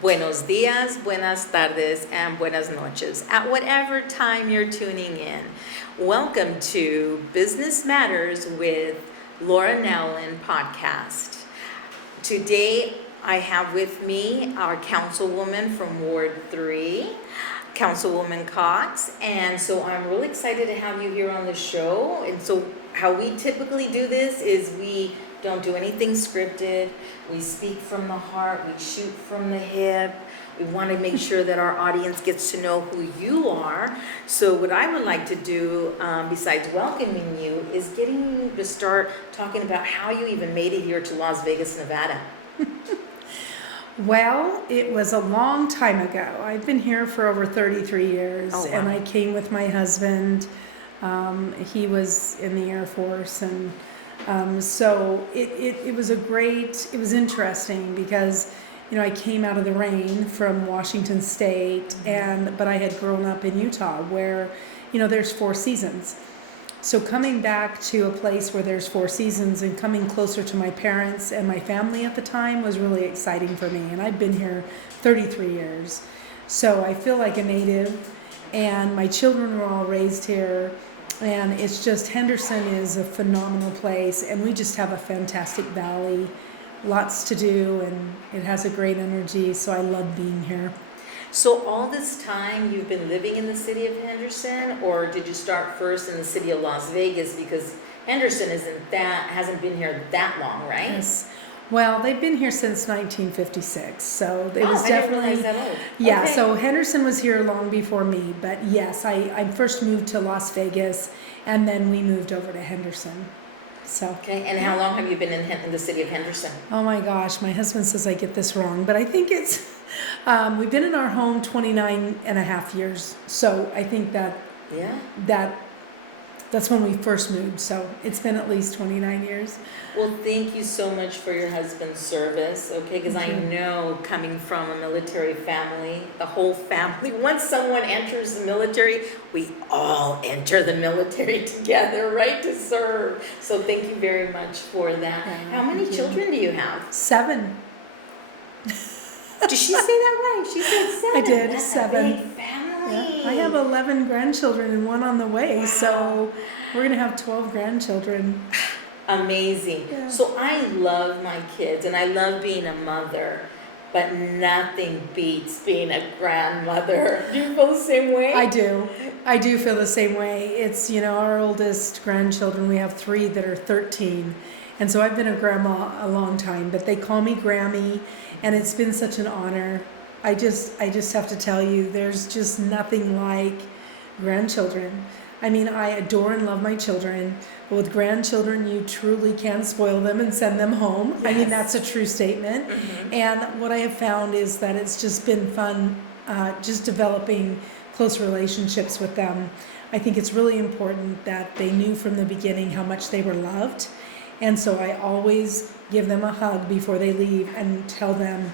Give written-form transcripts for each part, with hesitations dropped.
Buenos dias, buenas tardes, and buenas noches, at whatever time you're tuning in. Welcome to Business Matters with Laura Nowlin podcast. Today, I have with me our Councilwoman from Ward 3, Councilwoman Cox, and so I'm really excited to have you here on the show. And so how we typically do this is we don't do anything scripted. We speak from the heart. We shoot from the hip. We want to make sure that our audience gets to know who you are. So what I would like to do, besides welcoming you, is getting you to start talking about how you even made it here to Las Vegas, Nevada. Well, it was a long time ago. I've been here for over 33 years, Oh, wow. and I came with my husband. He was in the Air Force, and so it was it was interesting because, I came out of the rain from Washington State, but I had grown up in Utah where, there's 4 seasons. So coming back to a place where there's 4 seasons and coming closer to my parents and my family at the time was really exciting for me. And I've been here 33 years. So I feel like a native, and my children were all raised here. And it's just, Henderson is a phenomenal place, and we just have a fantastic valley, lots to do, and it has a great energy, so I love being here. So all this time you've been living in the city of Henderson, or did you start first in the city of Las Vegas? Because Henderson hasn't been here that long, right? Yes. Well, they've been here since 1956, so it was I definitely. didn't realize that old. Yeah, Okay. so Henderson was here long before me, but yes, I first moved to Las Vegas, and then we moved over to Henderson. So. Okay, and how long have you been in the city of Henderson? Oh my gosh, my husband says I get this wrong, but I think it's, we've been in our home 29 and a half years. So I think Yeah. that's when we first moved. So it's been at least 29 years. Well, thank you so much for your husband's service, okay? Because I Thank you. know, coming from a military family, the whole family, once someone enters the military, we all enter the military together, right, to serve. So thank you very much for that. Yeah, How many thank you. children do you have? 7. Did she say that right? She said 7. I did, That's 7. a big family. Yeah. I have 11 grandchildren and 1 on the way. Wow. So we're going to have 12 grandchildren. Amazing. Yeah. So I love my kids and I love being a mother, but nothing beats being a grandmother. Do you feel the same way? I do feel the same way. It's, our oldest grandchildren, we have 3 that are 13. And so I've been a grandma a long time, but they call me Grammy, and it's been such an honor. I just have to tell you, there's just nothing like grandchildren. I mean, I adore and love my children, but with grandchildren, you truly can spoil them and send them home. Yes. I mean, that's a true statement. Mhm. And what I have found is that it's just been fun, just developing close relationships with them. I think it's really important that they knew from the beginning how much they were loved. And so I always give them a hug before they leave and tell them,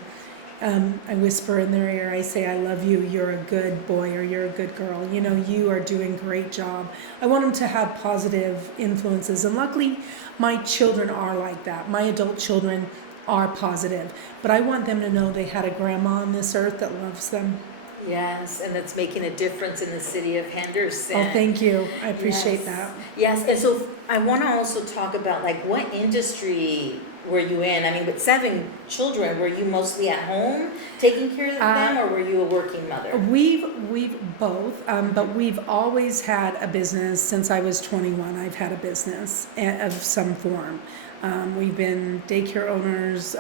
I whisper in their ear, I say, I love you, you're a good boy or you're a good girl. You are doing a great job. I want them to have positive influences. And luckily, my children are like that. My adult children are positive. But I want them to know they had a grandma on this earth that loves them. Yes, and that's making a difference in the city of Henderson. Oh, thank you. I appreciate Yes. that. Yes, and so I want to also talk about what industry were you in? I mean, with 7 children, were you mostly at home taking care of them, or were you a working mother? We've both, but we've always had a business since I was 21. I've had a business of some form. We've been daycare owners,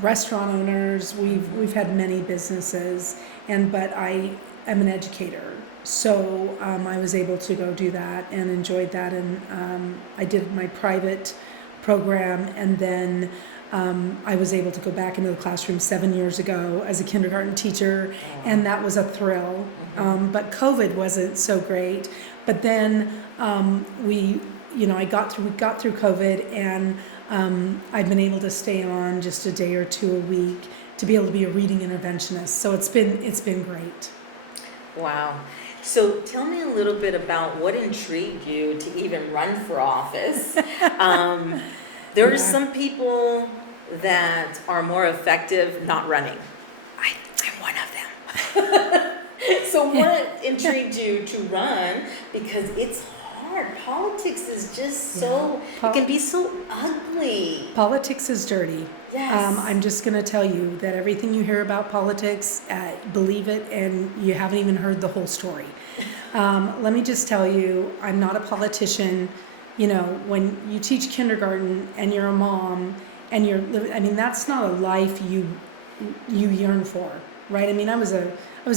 restaurant owners. We've had many businesses, but I am an educator. So I was able to go do that and enjoyed that, and I did my private program, and then I was able to go back into the classroom 7 years ago as a kindergarten teacher, and that was a thrill. But COVID wasn't so great. But then we got through COVID, and I've been able to stay on just a day or 2 a week to be able to be a reading interventionist. So it's been great. Wow. So tell me a little bit about what intrigued you to even run for office. There are some people that are more effective not running. I'm one of them. So what intrigued you to run? Because it's hard. Politics is just so, it can be so ugly. Politics is dirty. Yes. I'm just going to tell you that everything you hear about politics, believe it, and you haven't even heard the whole story. Let me just tell you, I'm not a politician. You know, when you teach kindergarten and you're a mom and that's not a life you yearn for, right? I mean, I was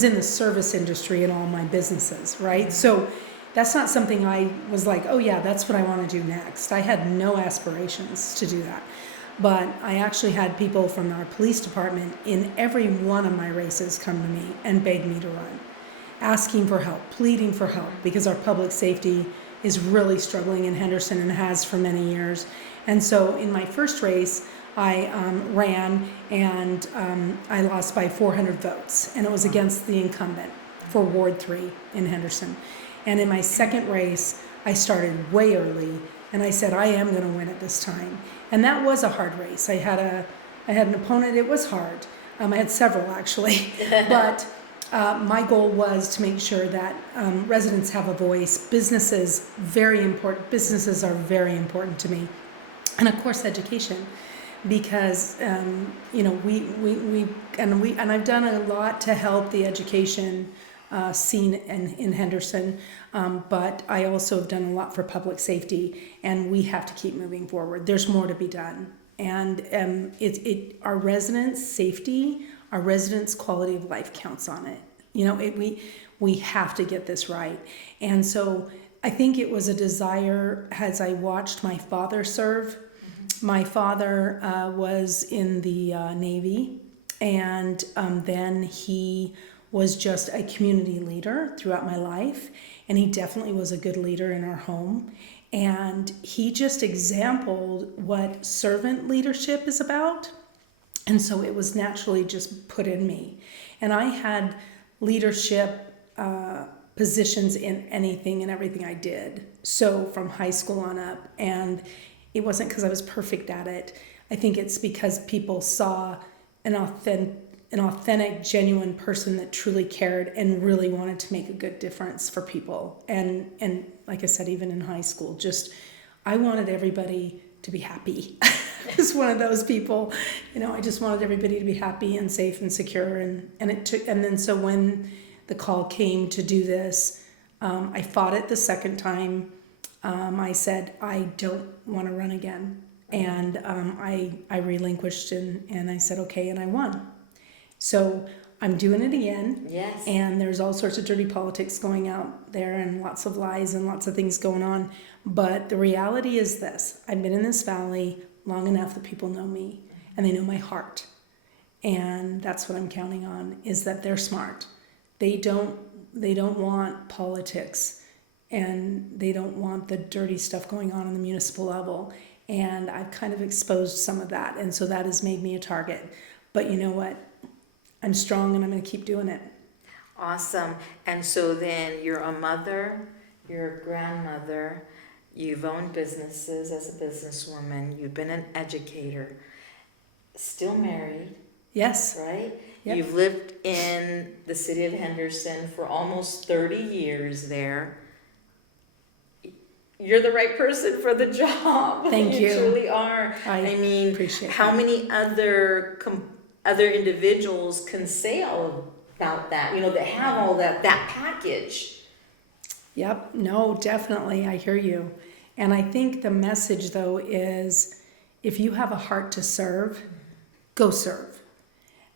in the service industry in all my businesses, right? So that's not something I was like, oh yeah, that's what I want to do next. I had no aspirations to do that. But I actually had people from our police department in every one of my races come to me and beg me to run, asking for help, pleading for help, because our public safety is really struggling in Henderson and has for many years. And so in my first race, I ran and I lost by 400 votes, and it was against the incumbent for Ward 3 in Henderson. And in my second race, I started way early, and I said, I am going to win it this time. And that was a hard race. I had an opponent. It was hard. I had several actually, but my goal was to make sure that residents have a voice. Businesses are very important to me, and of course education, because you know and I've done a lot to help the education scene in Henderson, but I also have done a lot for public safety, and we have to keep moving forward. There's more to be done, and our residents' safety, our residents' quality of life counts on it. You know, we have to get this right. And so I think it was a desire as I watched my father serve. My father was in the Navy, and then he was just a community leader throughout my life, and he definitely was a good leader in our home. And he just exemplified what servant leadership is about. And so it was naturally just put in me. And I had leadership positions in anything and everything I did. So from high school on up. And it wasn't because I was perfect at it. I think it's because people saw an authentic, genuine person that truly cared and really wanted to make a good difference for people. And like I said, even in high school, just I wanted everybody to be happy. I was one of those people, you know, I just wanted everybody to be happy and safe and secure. And then so when the call came to do this, I fought it the second time. I said, I don't want to run again. And I relinquished and I said, okay, and I won. So I'm doing it again. Yes. And there's all sorts of dirty politics going out there and lots of lies and lots of things going on. But the reality is this: I've been in this valley long enough that people know me and they know my heart. And that's what I'm counting on, is that they're smart. They don't want politics, and they don't want the dirty stuff going on the municipal level. And I've kind of exposed some of that. And so that has made me a target. But you know what? I'm strong and I'm going to keep doing it. Awesome. And so then you're a mother, you're a grandmother, you've owned businesses as a businesswoman, you've been an educator, still married. Yes. Right? Yep. You've lived in the city of Henderson for almost 30 years there. You're the right person for the job. Thank you. You truly are. I mean, appreciate how that. many other individuals can say all about that, you know, that have all that package? Yep. No, definitely. I hear you. And I think the message, though, is if you have a heart to serve, go serve.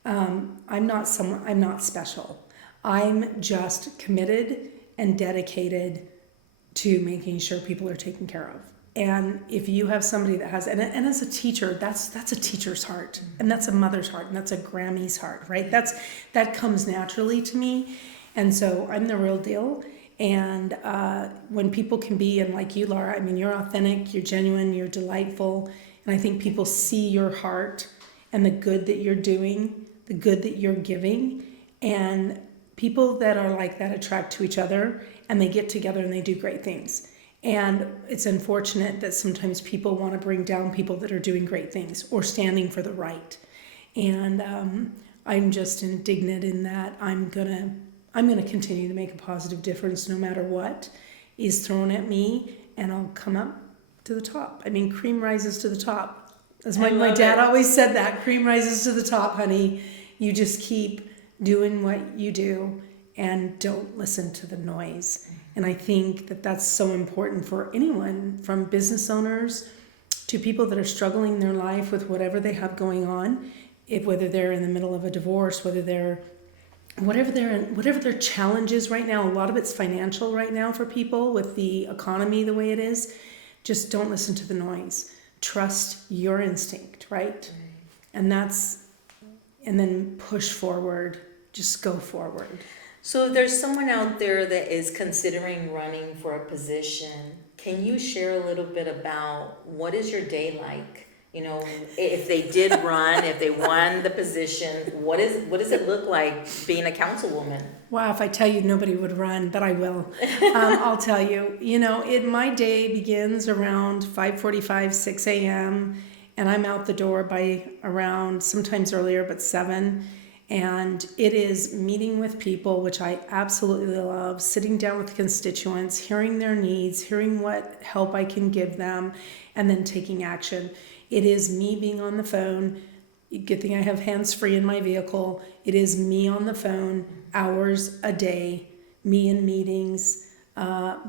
I'm not special. I'm just committed and dedicated to making sure people are taken care of. And if you have somebody that has, and as a teacher, that's a teacher's heart, and that's a mother's heart, and that's a Grammy's heart, right? That comes naturally to me. And so I'm the real deal. And when people can be, and like you, Laura, I mean, you're authentic, you're genuine, you're delightful. And I think people see your heart and the good that you're doing, the good that you're giving. And people that are like that attract to each other, and they get together and they do great things. And it's unfortunate that sometimes people want to bring down people that are doing great things or standing for the right. And I'm just indignant in that I'm gonna continue to make a positive difference no matter what is thrown at me, and I'll come up to the top. I mean, cream rises to the top. As my dad always said, that cream rises to the top, honey. You just keep doing what you do and don't listen to the noise. And I think that that's so important for anyone, from business owners to people that are struggling in their life with whatever they have going on, whether they're in the middle of a divorce, whatever their challenge is right now. A lot of it's financial right now for people with the economy the way it is. Just don't listen to the noise. Trust your instinct, right? And then push forward. Just go forward. So if there's someone out there that is considering running for a position, can you share a little bit about what is your day like? You know, if they did run, if they won the position, what does it look like being a councilwoman? Wow, if I tell you nobody would run, but I will. I'll tell you. You know, my day begins around 5:45, 6 a.m., and I'm out the door by around, sometimes earlier, but 7. And it is meeting with people, which I absolutely love, sitting down with constituents, hearing their needs, hearing what help I can give them, and then taking action. It is me being on the phone. Good thing I have hands-free in my vehicle. It is me on the phone hours a day, me in meetings,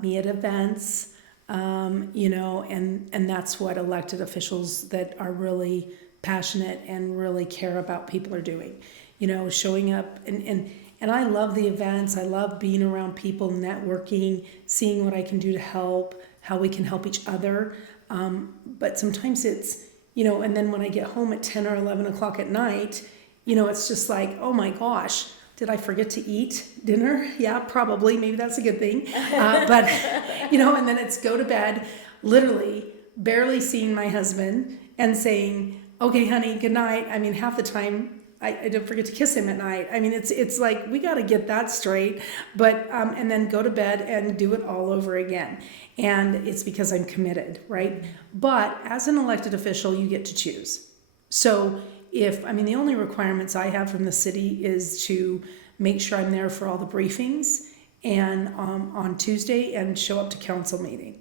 me at events, and that's what elected officials that are really passionate and really care about people are doing. You know, showing up and I love the events. I love being around people, networking, seeing what I can do to help, how we can help each other. But sometimes it's, and then when I get home at 10 or 11 o'clock at night, it's just like, oh my gosh, did I forget to eat dinner? Yeah, probably. Maybe that's a good thing. But, and then it's go to bed, literally barely seeing my husband and saying, okay, honey, good night. I mean, half the time, I don't forget to kiss him at night. I mean, it's like, we got to get that straight, but, and then go to bed and do it all over again. And it's because I'm committed, right? But as an elected official, you get to choose. So the only requirements I have from the city is to make sure I'm there for all the briefings and on Tuesday and show up to council meeting.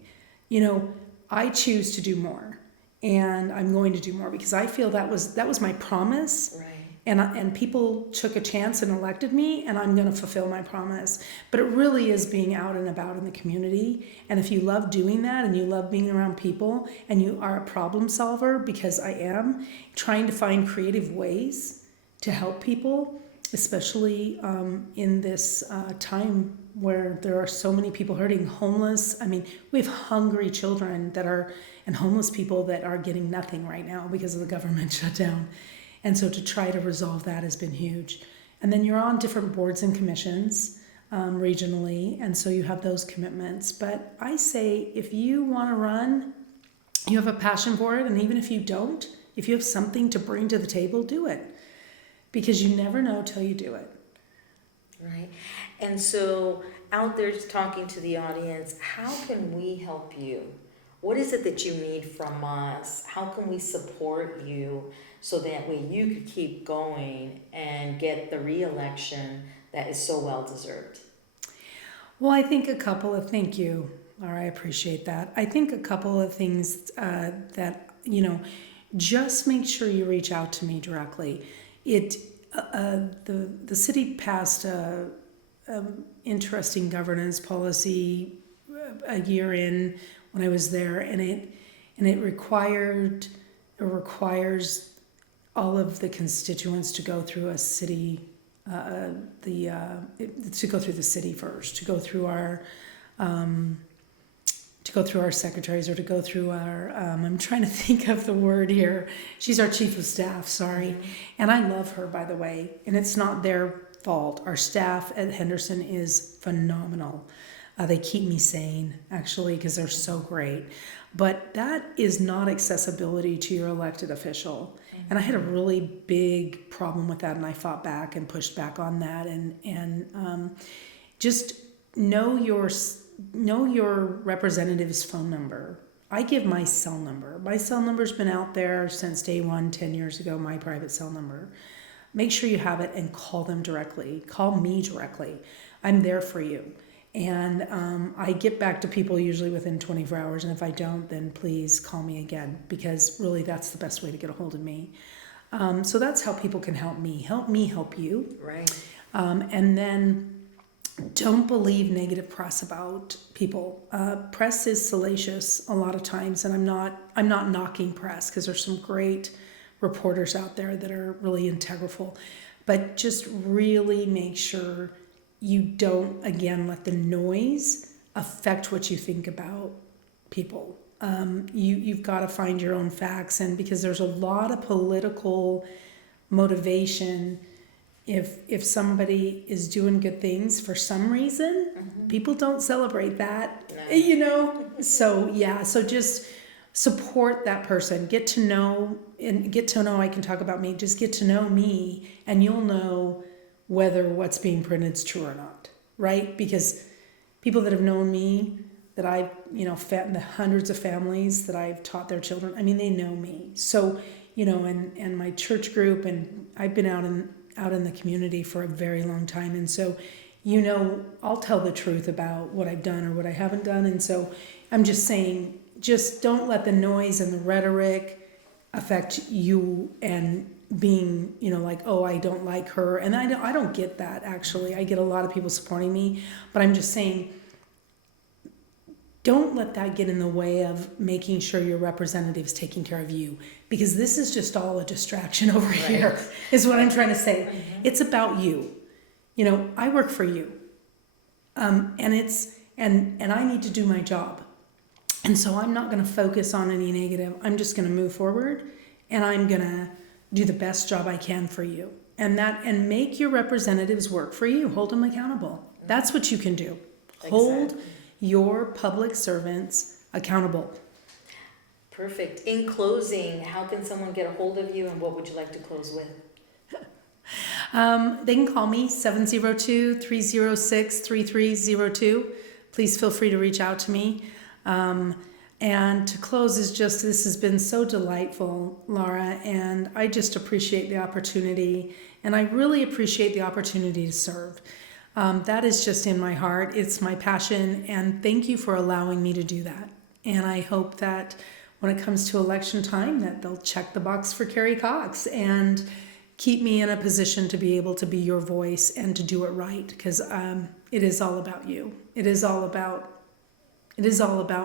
I choose to do more, and I'm going to do more because I feel that was my promise. Right. And people took a chance and elected me, and I'm going to fulfill my promise. But it really is being out and about in the community. And if you love doing that and you love being around people and you are a problem solver, because I am, trying to find creative ways to help people, especially in this time where there are so many people hurting, homeless. I mean, we have hungry children and homeless people that are getting nothing right now because of the government shutdown. And so to try to resolve that has been huge. And then you're on different boards and commissions regionally, and so you have those commitments. But I say, if you want to run, you have a passion for it, and even if you don't, if you have something to bring to the table, do it. Because you never know till you do it. Right. And so out there talking to the audience, how can we help you? What is it that you need from us? How can we support you so that way you could keep going and get the re-election that is so well deserved? Well, I think thank you, Laura, I appreciate that. I think a couple of things that, just make sure you reach out to me directly. The city passed a interesting governance policy a year in when I was there, and it requires all of the constituents to go through a city, to go through the city first, to go through our secretaries, or to go through our, I'm trying to think of the word here. She's our chief of staff, sorry. And I love her, by the way, and it's not their fault. Our staff at Henderson is phenomenal. They keep me sane, actually, because they're so great. But that is not accessibility to your elected official. And I had a really big problem with that, and I fought back and pushed back on that. And just know know your representative's phone number. I give my cell number. My cell number's been out there since day one, 10 years ago, my private cell number. Make sure you have it and call them directly. Call me directly. I'm there for you. And I get back to people usually within 24 hours. And if I don't, then please call me again, because really that's the best way to get a hold of me. So that's how people can help me. Help me help you. Right. And then don't believe negative press about people. Press is salacious a lot of times, and I'm not knocking press, because there's some great reporters out there that are really integral. But just really make sure you don't, again, let the noise affect what you think about people. You've got to find your own facts, and because there's a lot of political motivation. If somebody is doing good things for some reason, people don't celebrate that, So just support that person. Get to know, I can talk about me, just get to know me, and you'll know whether what's being printed is true or not, right? Because people that have known me, that I've, fed the hundreds of families that I've taught their children, they know me. So, and my church group, and I've been out in the community for a very long time. And so, I'll tell the truth about what I've done or what I haven't done. And so I'm just saying, just don't let the noise and the rhetoric affect you and being, like, oh, I don't like her. And I don't get that, actually. I get a lot of people supporting me, but I'm just saying, don't let that get in the way of making sure your representative's taking care of you, because this is just all a distraction over here, is what I'm trying to say. It's about you. I work for you. And I need to do my job. And so I'm not going to focus on any negative. I'm just going to move forward, and I'm going to do the best job I can for you. And make your representatives work for you. Hold them accountable. That's what you can do. Hold your public servants accountable. Perfect. In closing, how can someone get a hold of you, and what would you like to close with? They can call me 702-306-3302. Please feel free to reach out to me. And to close is just, this has been so delightful, Laura, and I just appreciate the opportunity, and I really appreciate the opportunity to serve. That is just in my heart. It's my passion, and thank you for allowing me to do that. And I hope that when it comes to election time, that they'll check the box for Carrie Cox and keep me in a position to be able to be your voice and to do it right, because it is all about you. It is all about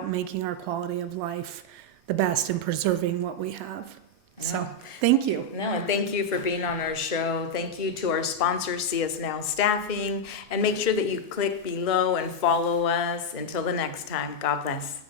making our quality of life the best and preserving what we have. So thank you. No, and thank you for being on our show. Thank you to our sponsor, CS Now Staffing, and make sure that you click below and follow us. Until the next time, God bless.